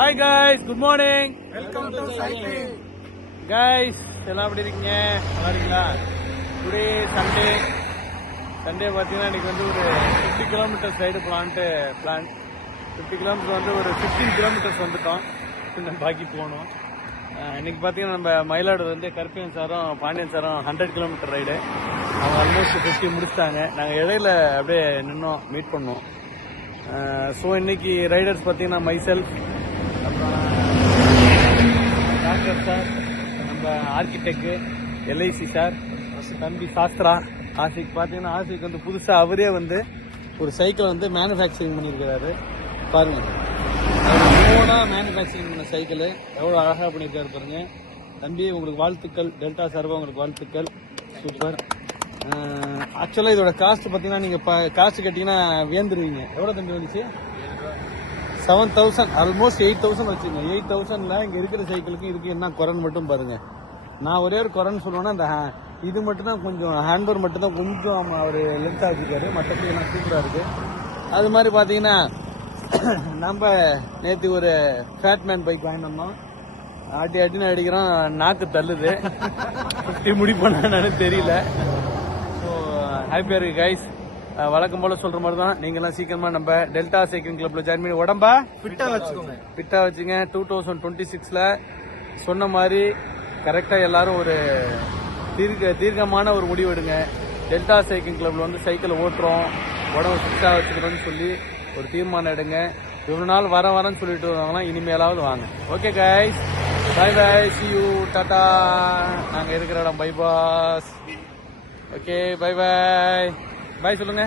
Hi guys, good morning. Welcome to cycling. Guys, எல்லாம் எப்படி இருக்கீங்க? நல்லா இருக்கீங்களா? டுடே சண்டே பார்த்தீங்கன்னா இன்னைக்கு வந்து ஒரு 50 கிலோமீட்டர் சைடு பிளான் 50 கிலோமீட்டர் வந்து ஒரு 15 கிலோமீட்டர்ஸ் வந்துட்டோம். இன்னும் பாக்கி போகணும். இன்னைக்கு பார்த்தீங்கன்னா நம்ம மயிலாடுதுறை வந்து கருப்பியன் சாரும் பாண்டியன் சாரும் 100 கிலோமீட்டர் ரைடு. அவங்க ஆல்மோஸ்ட் 50 முடிச்சிட்டாங்க. நாங்கள் இடையில அப்படியே நின்னோம், மீட் பண்ணோம். ஸோ இன்னைக்கு ரைடர்ஸ் பார்த்தீங்கன்னா மைசெல்ஃப், அப்புறம் டாக்டர் சார், நம்ம ஆர்கிடெக்ட் எல்ஐசி சார், தம்பி சாஸ்திரா, ஆசிக். பார்த்தீங்கன்னா ஆசிக் வந்து புதுசாக அவரே வந்து ஒரு சைக்கிள் வந்து மேனுஃபேக்சரிங் பண்ணியிருக்கிறாரு. பாருங்க, ஓனாக மேனுஃபேக்சரிங் பண்ண சைக்கிள் எவ்வளோ அழகாக பண்ணியிருக்காரு பாருங்க. தம்பி உங்களுக்கு வாழ்த்துக்கள், டெல்டா சார்பாக உங்களுக்கு வாழ்த்துக்கள், சூப்பர். ஆக்சுவலாக இதோட காஸ்ட் பார்த்தீங்கன்னா நீங்கள் காஸ்ட் கட்டிங்கன்னா வியந்துருவீங்க. எவ்வளோ தம்பி வந்துச்சு? 7,000, ஆல்மோஸ்ட் 8,000 வச்சுங்க. 8,000ல இங்கே இருக்கிற சைக்கிளுக்கு இதுக்கு என்ன குறைன்னு மட்டும் பாருங்க. நான் ஒரே ஒரு குறைன்னு சொல்லுவேன்னா இந்த இது மட்டும் தான் கொஞ்சம் ஹேண்ட்பர் மட்டும் தான் கொஞ்சம் அவர் லென்த்தாக வச்சுக்காரு, மற்றபடி எல்லாம் சூப்பராக இருக்கு. அது மாதிரி பார்த்தீங்கன்னா நம்ம நேற்று ஒரு ஃபேட்மேன் பைக் வாங்கினோம். ஆட்டின்னு அடிக்கிறோம், நாக்கு தள்ளுது. 50 முடிப்பானு தெரியல. ஸோ ஹாப்பியாக இருக்கு கைஸ். வழக்கம் போல சொல்ற மாதிரி தான், நீங்கெல்லாம் சீக்கிரமா நம்ம டெல்டா சைக்கிளிங் கிளப்ல ஜாயின் பண்ணி உடம்பா ஃபிட்டா வச்சுங்க. 2026ல சொன்ன மாதிரி கரெக்டா எல்லாரும் ஒரு தீர்க்கமான ஒரு முடிவு எடுங்க. டெல்டா சைக்கிளிங் கிளப்ல வந்து சைக்கிளை ஓட்டுறோம், உடம்பு ஃபிட்டா வச்சுக்கிறோம்னு சொல்லி ஒரு தீர்மானம் எடுங்க. இவ்வளவு நாள் வரேன்னு சொல்லிட்டு வருவாங்கன்னா இனிமேலாவது வாங்க. Okay guys, bye bye, see you, tata. நாங்க இருக்கிற இடம் bypass. Okay, bye bye. Bye சொல்லுங்க.